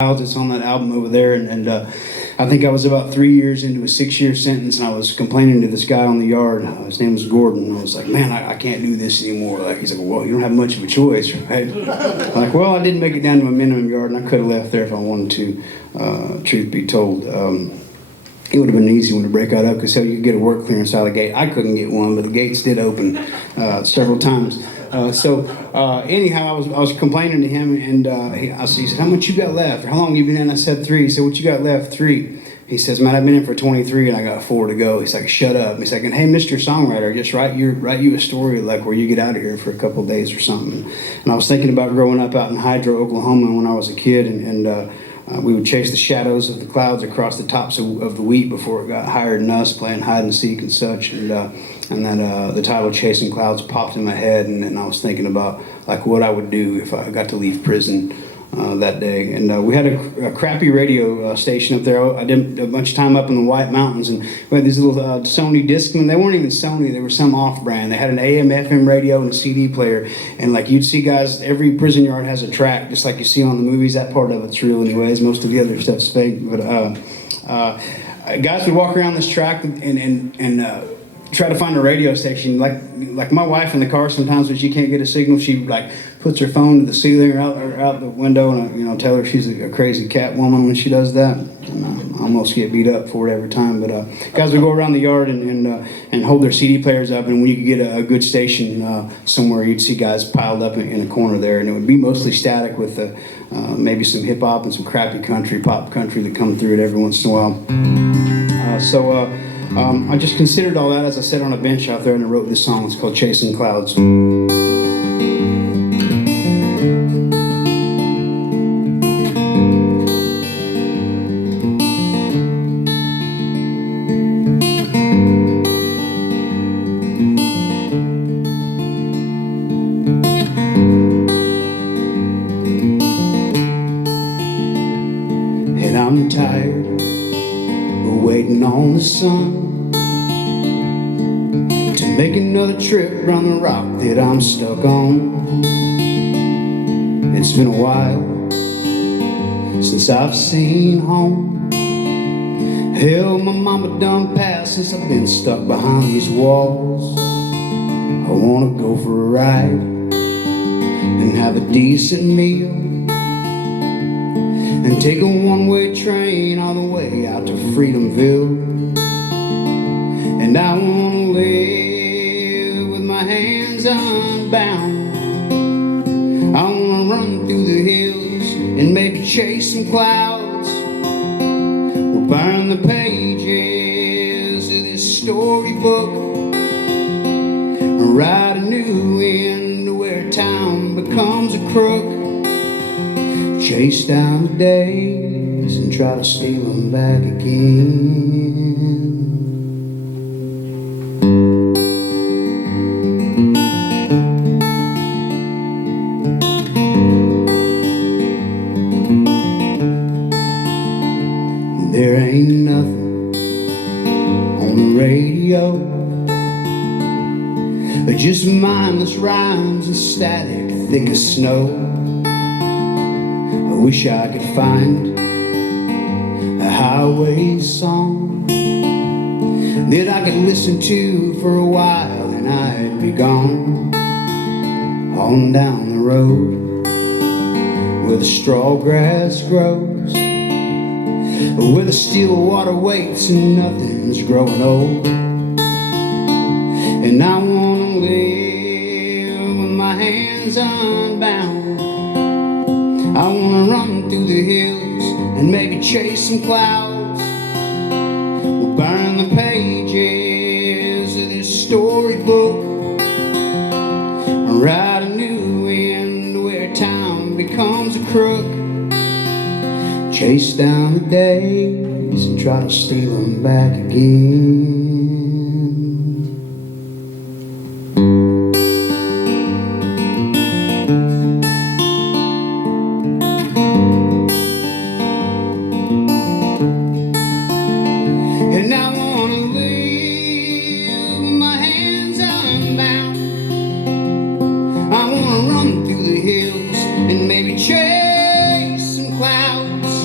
It's on that album over there, and I think I was about 3 years into a 6-year sentence, and I was complaining to this guy on the yard. His name was Gordon, and I was like, man, I can't do this anymore. Like, he's like, well, you don't have much of a choice, right? I'm like, well, I didn't make it down to my minimum yard, and I could have left there if I wanted to, truth be told. It would have been an easy one to break out of, because you could get a work clearance out of the gate. I couldn't get one, but the gates did open several times. Anyhow, I was complaining to him, and he said, how much you got left? Or how long you been in? I said 3. He said, what you got left? 3. He says, man, I've been in for 23 and I got 4 to go. He's like, shut up. He's like, hey, Mr. Songwriter, just write you a story like where you get out of here for a couple of days or something. And I was thinking about growing up out in Hydro, Oklahoma when I was a kid, and we would chase the shadows of the clouds across the tops of the wheat before it got higher than us, playing hide and seek and such. And then the title "Chasing Clouds" popped in my head, and I was thinking about like what I would do if I got to leave prison that day. And we had a crappy radio station up there. I did a bunch of time up in the White Mountains, and we had these little Sony Discman. They weren't even Sony; they were some off-brand. They had an AM/FM radio and a CD player, and like you'd see guys. Every prison yard has a track, just like you see on the movies. That part of it's real, anyways. Most of the other stuff's fake, but guys would walk around this track and try to find a radio station. Like my wife in the car sometimes when she can't get a signal, she like puts her phone to the ceiling or out the window, and I tell her she's a crazy cat woman when she does that. And I almost get beat up for it every time. But guys would go around the yard and hold their CD players up, and when you could get a good station somewhere, you'd see guys piled up in a corner there, and it would be mostly static with maybe some hip hop and some crappy pop country that come through it every once in a while. I just considered all that as I sat on a bench out there and I wrote this song. It's called Chasing Clouds. And I'm tired of waiting on the sun to make another trip around the rock that I'm stuck on. It's been a while since I've seen home. Hell, my mama done passed since I've been stuck behind these walls. I wanna go for a ride and have a decent meal, and take a one-way train all the way out to Freedomville. And I wanna live with my hands unbound. I wanna run through the hills and maybe chase some clouds. We'll burn the pages of this storybook, write a new end where time becomes a crook. Chase down the days and try to steal them back again. There ain't nothing on the radio but just mindless rhymes and static thick as snow. I wish I could find a highway song that I could listen to for a while, and I'd be gone on down the road where the straw grass grows, where the still water waits and nothing's growing old. And I wanna live with my hands unbound. I wanna run through the hills and maybe chase some clouds. We'll burn the pages of this storybook, write a new end where time becomes a crook. Chase down the days and try to steal them back again. And I wanna live with my hands unbound. I wanna run through the hills and maybe chase some clouds.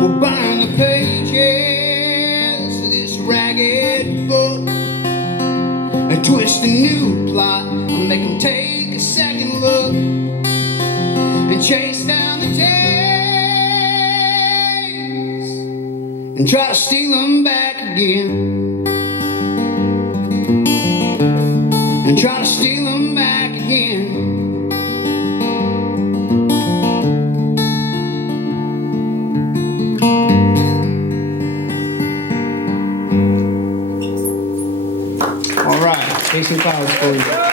We'll burn the pages of this ragged book and twist a new plot and make them take a second look and chase down the tapes and try to steal them back again, and try to steal them back again. All right, take some flowers for you.